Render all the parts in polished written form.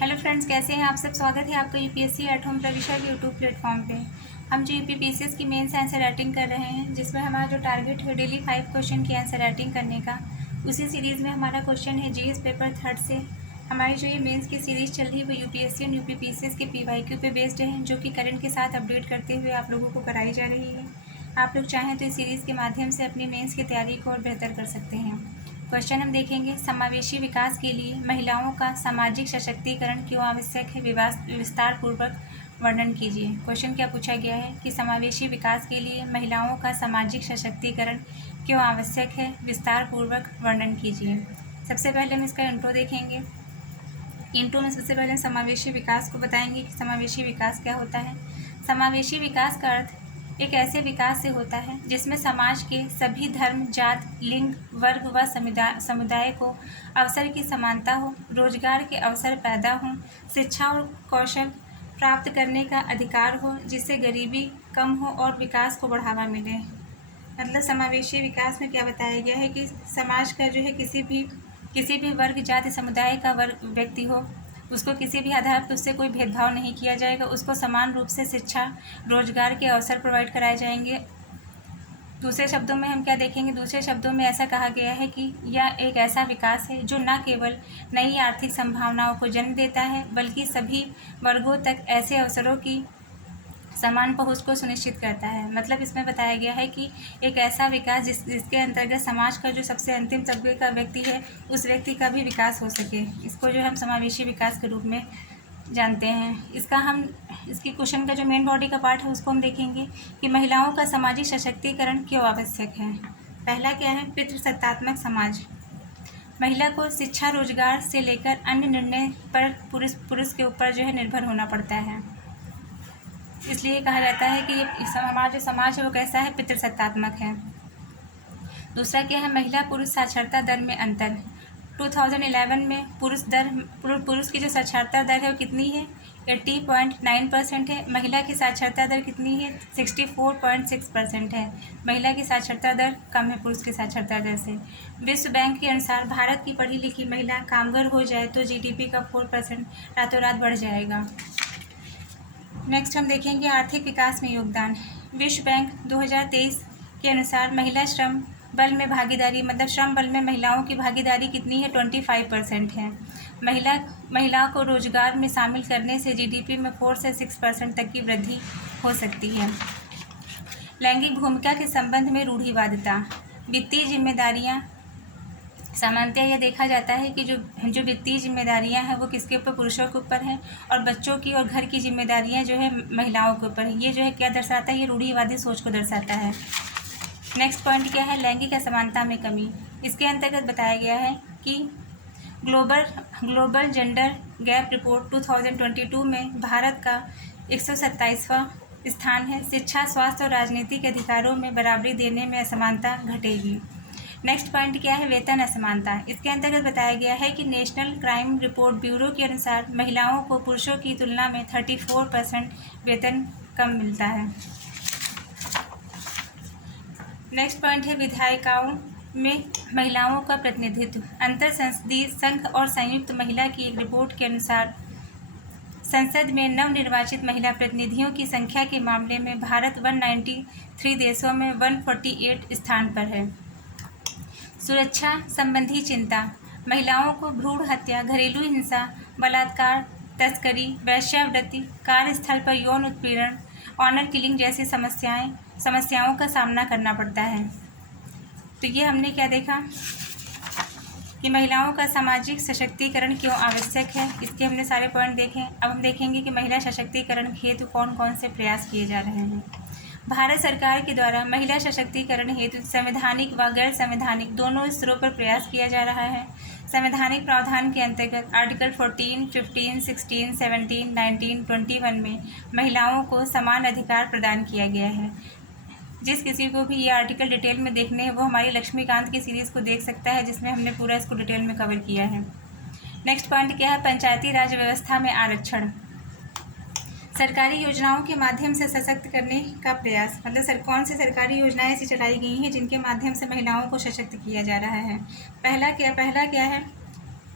Hello friends, कैसे हैं आप सब। स्वागत है आपका यूपीएससी एट होम प्रविशा के यूट्यूब प्लेटफॉर्म पे। हम जो यूपीपीसीएस की मेंस आंसर राइटिंग कर रहे हैं, जिसमें हमारा जो टारगेट है डेली 5 क्वेश्चन की आंसर राइटिंग करने का, उसी सीरीज़ में हमारा क्वेश्चन है जीएस पेपर थर्ड से। हमारी जो ये मेंस की सीरीज़ चल रही है वो यूपीएससी और यूपीपीसीएस के पीवाईक्यू पे बेस्ड है, जो कि करंट के साथ अपडेट करते हुए आप लोगों को कराई जा रही है। आप लोग चाहें तो इस सीरीज़ के माध्यम से अपनी मेंस की तैयारी को और बेहतर कर सकते हैं। क्वेश्चन हम देखेंगे, समावेशी विकास के लिए महिलाओं का सामाजिक सशक्तिकरण क्यों आवश्यक है, विस्तार पूर्वक वर्णन कीजिए। क्वेश्चन क्या पूछा गया है कि समावेशी विकास के लिए महिलाओं का सामाजिक सशक्तिकरण क्यों आवश्यक है, विस्तार पूर्वक वर्णन कीजिए। सबसे पहले हम इसका इंट्रो देखेंगे। इंट्रो में सबसे पहले समावेशी विकास को बताएंगे कि समावेशी विकास क्या होता है। समावेशी विकास का अर्थ एक ऐसे विकास से होता है जिसमें समाज के सभी धर्म, जात, लिंग, वर्ग व समुदाय को अवसर की समानता हो, रोजगार के अवसर पैदा हों, शिक्षा और कौशल प्राप्त करने का अधिकार हो, जिससे गरीबी कम हो और विकास को बढ़ावा मिले। मतलब समावेशी विकास में क्या बताया गया है कि समाज का जो है किसी भी वर्ग, जाति, समुदाय का व्यक्ति हो, उसको किसी भी आधार पर उससे कोई भेदभाव नहीं किया जाएगा। उसको समान रूप से शिक्षा, रोजगार के अवसर प्रोवाइड कराए जाएंगे। दूसरे शब्दों में हम क्या देखेंगे, दूसरे शब्दों में ऐसा कहा गया है कि यह एक ऐसा विकास है जो न केवल नई आर्थिक संभावनाओं को जन्म देता है, बल्कि सभी वर्गों तक ऐसे अवसरों की समान पहुँच को सुनिश्चित करता है। मतलब इसमें बताया गया है कि एक ऐसा विकास जिसके अंतर्गत समाज का जो सबसे अंतिम तबके का व्यक्ति है, उस व्यक्ति का भी विकास हो सके। इसको जो हम समावेशी विकास के रूप में जानते हैं। इसकी क्वेश्चन का जो मेन बॉडी का पार्ट है उसको हम देखेंगे कि महिलाओं का सामाजिक सशक्तिकरण क्यों आवश्यक है। पहला क्या है, पितृसत्तात्मक समाज। महिला को शिक्षा, रोजगार से लेकर अन्य निर्णय पर पुरुष के ऊपर जो है निर्भर होना पड़ता है। इसलिए कहा जाता है कि ये समाज है वो कैसा है, पितृसत्तात्मक है। दूसरा क्या है, महिला पुरुष साक्षरता दर में अंतर। 2011 में पुरुष की जो साक्षरता दर है वो कितनी है, 80.9% है। महिला की साक्षरता दर कितनी है, 64.6% है। महिला की साक्षरता दर कम है पुरुष की साक्षरता दर से। विश्व बैंक के अनुसार भारत की पढ़ी लिखी महिला कामगार हो जाए तो जीडीपी का 4% रातों रात बढ़ जाएगा। नेक्स्ट हम देखेंगे आर्थिक विकास में योगदान। विश्व बैंक 2023 के अनुसार महिला श्रम बल में भागीदारी, मतलब श्रम बल में महिलाओं की भागीदारी कितनी है, 25% है। महिलाओं को रोजगार में शामिल करने से जीडीपी में 4 से 6% तक की वृद्धि हो सकती है। लैंगिक भूमिका के संबंध में रूढ़िवादिता। वित्तीय जिम्मेदारियां, सामान्यतः यह देखा जाता है कि जो वित्तीय जिम्मेदारियां हैं वो किसके ऊपर, पुरुषों के ऊपर है, और बच्चों की और घर की जिम्मेदारियां जो है महिलाओं के ऊपर है। ये जो है क्या दर्शाता है, ये रूढ़िवादी सोच को दर्शाता है। नेक्स्ट पॉइंट क्या है, लैंगिक असमानता में कमी। इसके अंतर्गत बताया गया है कि ग्लोबल जेंडर गैप रिपोर्ट 2022 में भारत का 127वां स्थान है। शिक्षा, स्वास्थ्य और राजनीतिक अधिकारों में बराबरी देने में असमानता घटेगी। नेक्स्ट पॉइंट क्या है, वेतन असमानता। इसके अंतर्गत बताया गया है कि नेशनल क्राइम रिपोर्ट ब्यूरो के अनुसार महिलाओं को पुरुषों की तुलना में 34% वेतन कम मिलता है। नेक्स्ट पॉइंट है विधायिकाओं में महिलाओं का प्रतिनिधित्व। अंतर संसदीय संघ और संयुक्त महिला की एक रिपोर्ट के अनुसार संसद में नवनिर्वाचित महिला प्रतिनिधियों की संख्या के मामले में भारत 193 देशों में 148 स्थान पर है। सुरक्षा संबंधी चिंता। महिलाओं को भ्रूण हत्या, घरेलू हिंसा, बलात्कार, तस्करी, वेश्यावृत्ति, कार्यस्थल पर यौन उत्पीड़न, ऑनर किलिंग जैसी समस्याओं का सामना करना पड़ता है। तो ये हमने क्या देखा कि महिलाओं का सामाजिक सशक्तिकरण क्यों आवश्यक है। इसके हमने सारे पॉइंट देखे। अब हम देखेंगे कि महिला सशक्तिकरण हेतु कौन कौन से प्रयास किए जा रहे हैं। भारत सरकार के द्वारा महिला सशक्तिकरण हेतु संवैधानिक व गैर संवैधानिक दोनों स्तरों पर प्रयास किया जा रहा है। संवैधानिक प्रावधान के अंतर्गत आर्टिकल 14, 15, 16, 17, 19, 21 में महिलाओं को समान अधिकार प्रदान किया गया है। जिस किसी को भी ये आर्टिकल डिटेल में देखने हैं वो हमारी लक्ष्मीकांत की सीरीज़ को देख सकता है, जिसमें हमने पूरा इसको डिटेल में कवर किया है। नेक्स्ट पॉइंट क्या है, पंचायती राज व्यवस्था में आरक्षण। सरकारी योजनाओं के माध्यम से सशक्त करने का प्रयास। मतलब कौन सी सरकारी योजनाएं ऐसी चलाई गई हैं जिनके माध्यम से महिलाओं को सशक्त किया जा रहा है। पहला क्या है,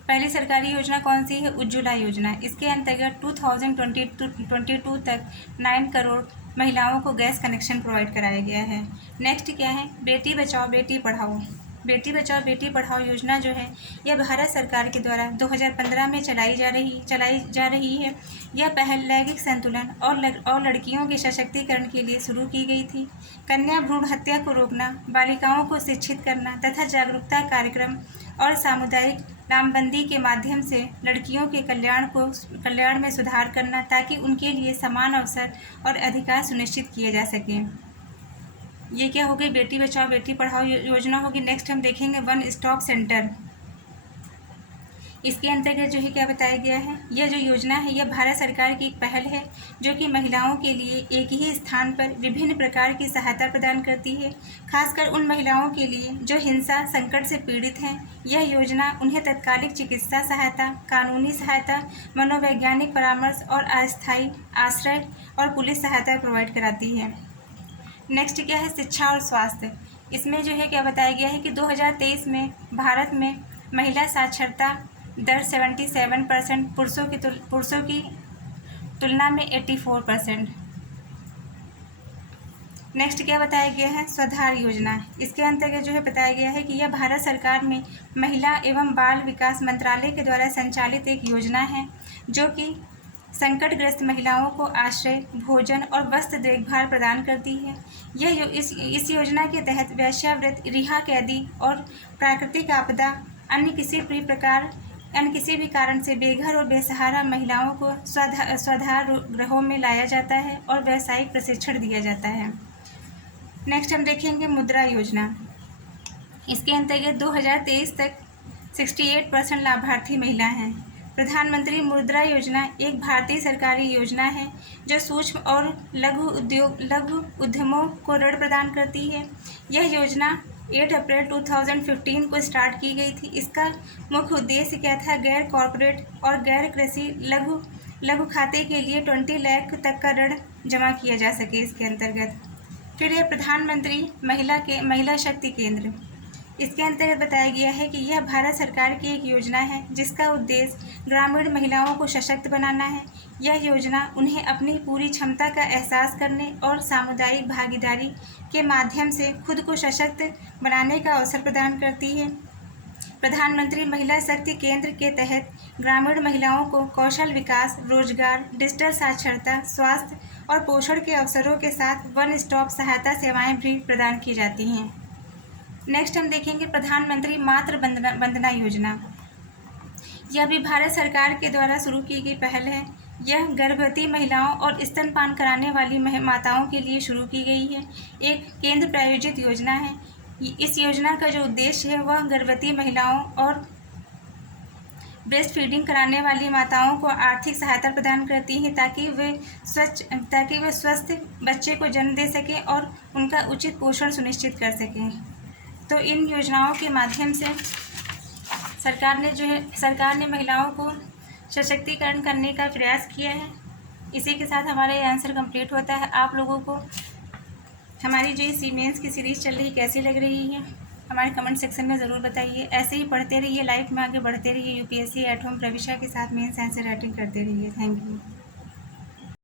पहली सरकारी योजना कौन सी है? उज्ज्वला योजना। इसके अंतर्गत 2022 तक 9 करोड़ महिलाओं को गैस कनेक्शन प्रोवाइड कराया गया है। नेक्स्ट क्या है? बेटी बचाओ बेटी पढ़ाओ। बेटी बचाओ बेटी पढ़ाओ योजना जो है यह भारत सरकार के द्वारा 2015 में चलाई जा रही है। यह पहल लैंगिक संतुलन और लड़कियों के सशक्तिकरण के लिए शुरू की गई थी। कन्या भ्रूण हत्या को रोकना, बालिकाओं को शिक्षित करना तथा जागरूकता कार्यक्रम और सामुदायिक लामबंदी के माध्यम से लड़कियों के कल्याण में सुधार करना ताकि उनके लिए समान अवसर और अधिकार सुनिश्चित किए जा सकें। ये क्या हो गई? बेटी बचाओ बेटी पढ़ाओ योजना होगी। नेक्स्ट हम देखेंगे वन स्टॉप सेंटर। इसके अंतर्गत जो है क्या बताया गया है? यह जो योजना है यह भारत सरकार की एक पहल है जो कि महिलाओं के लिए एक ही स्थान पर विभिन्न प्रकार की सहायता प्रदान करती है, खासकर उन महिलाओं के लिए जो हिंसा संकट से पीड़ित हैं। यह योजना उन्हें तत्कालिक चिकित्सा सहायता, कानूनी सहायता, मनोवैज्ञानिक परामर्श और अस्थायी आश्रय और पुलिस सहायता प्रोवाइड कराती है। नेक्स्ट क्या है? शिक्षा और स्वास्थ्य। इसमें जो है क्या बताया गया है कि 2023 में भारत में महिला साक्षरता दर 77%, पुरुषों की तुलना में 84%। नेक्स्ट क्या बताया गया है? स्वाधार योजना। इसके अंतर्गत जो है बताया गया है कि यह भारत सरकार में महिला एवं बाल विकास मंत्रालय के द्वारा संचालित एक योजना है जो कि संकटग्रस्त महिलाओं को आश्रय, भोजन और वस्त्र देखभाल प्रदान करती है। इस योजना के तहत वेश्यावृत्ति, रिहा कैदी और प्राकृतिक आपदा अन्य किसी भी कारण से बेघर और बेसहारा महिलाओं को स्वाधार गृहों में लाया जाता है और व्यावसायिक प्रशिक्षण दिया जाता है। नेक्स्ट हम देखेंगे मुद्रा योजना। इसके अंतर्गत 2023 तक 68% लाभार्थी महिला हैं। प्रधानमंत्री मुद्रा योजना एक भारतीय सरकारी योजना है जो सूक्ष्म और लघु उद्यमों को ऋण प्रदान करती है। यह योजना 8 अप्रैल 2015 को स्टार्ट की गई थी। इसका मुख्य उद्देश्य क्या था? गैर कॉर्पोरेट और गैर कृषि लघु खाते के लिए 20 लाख तक का ऋण जमा किया जा सके इसके अंतर्गत। फिर यह प्रधानमंत्री महिला शक्ति केंद्र। इसके अंतर्गत बताया गया है कि यह भारत सरकार की एक योजना है जिसका उद्देश्य ग्रामीण महिलाओं को सशक्त बनाना है। यह योजना उन्हें अपनी पूरी क्षमता का एहसास करने और सामुदायिक भागीदारी के माध्यम से खुद को सशक्त बनाने का अवसर प्रदान करती है। प्रधानमंत्री महिला शक्ति केंद्र के तहत ग्रामीण महिलाओं को कौशल विकास, रोजगार, डिजिटल साक्षरता, स्वास्थ्य और पोषण के अवसरों के साथ वन स्टॉप सहायता सेवाएं भी प्रदान की जाती हैं। नेक्स्ट हम देखेंगे प्रधानमंत्री मातृ वंदना योजना। यह भी भारत सरकार के द्वारा शुरू की गई पहल है। यह गर्भवती महिलाओं और स्तनपान कराने वाली माताओं के लिए शुरू की गई है। एक केंद्र प्रायोजित योजना है। इस योजना का जो उद्देश्य है वह गर्भवती महिलाओं और ब्रेस्ट फीडिंग कराने वाली माताओं को आर्थिक सहायता प्रदान करती है ताकि वे स्वस्थ बच्चे को जन्म दे सकें और उनका उचित पोषण सुनिश्चित कर सकें। तो इन योजनाओं के माध्यम से सरकार ने महिलाओं को सशक्तिकरण करने का प्रयास किया है। इसी के साथ हमारा ये आंसर कंप्लीट होता है। आप लोगों को हमारी जो ये मेंस की सीरीज़ चल रही कैसी लग रही है हमारे कमेंट सेक्शन में ज़रूर बताइए। ऐसे ही पढ़ते रहिए, लाइफ में आगे बढ़ते रहिए। यूपीएससी एट होम प्रविशा के साथ मेंस आंसर राइटिंग करते रहिए। Thank you.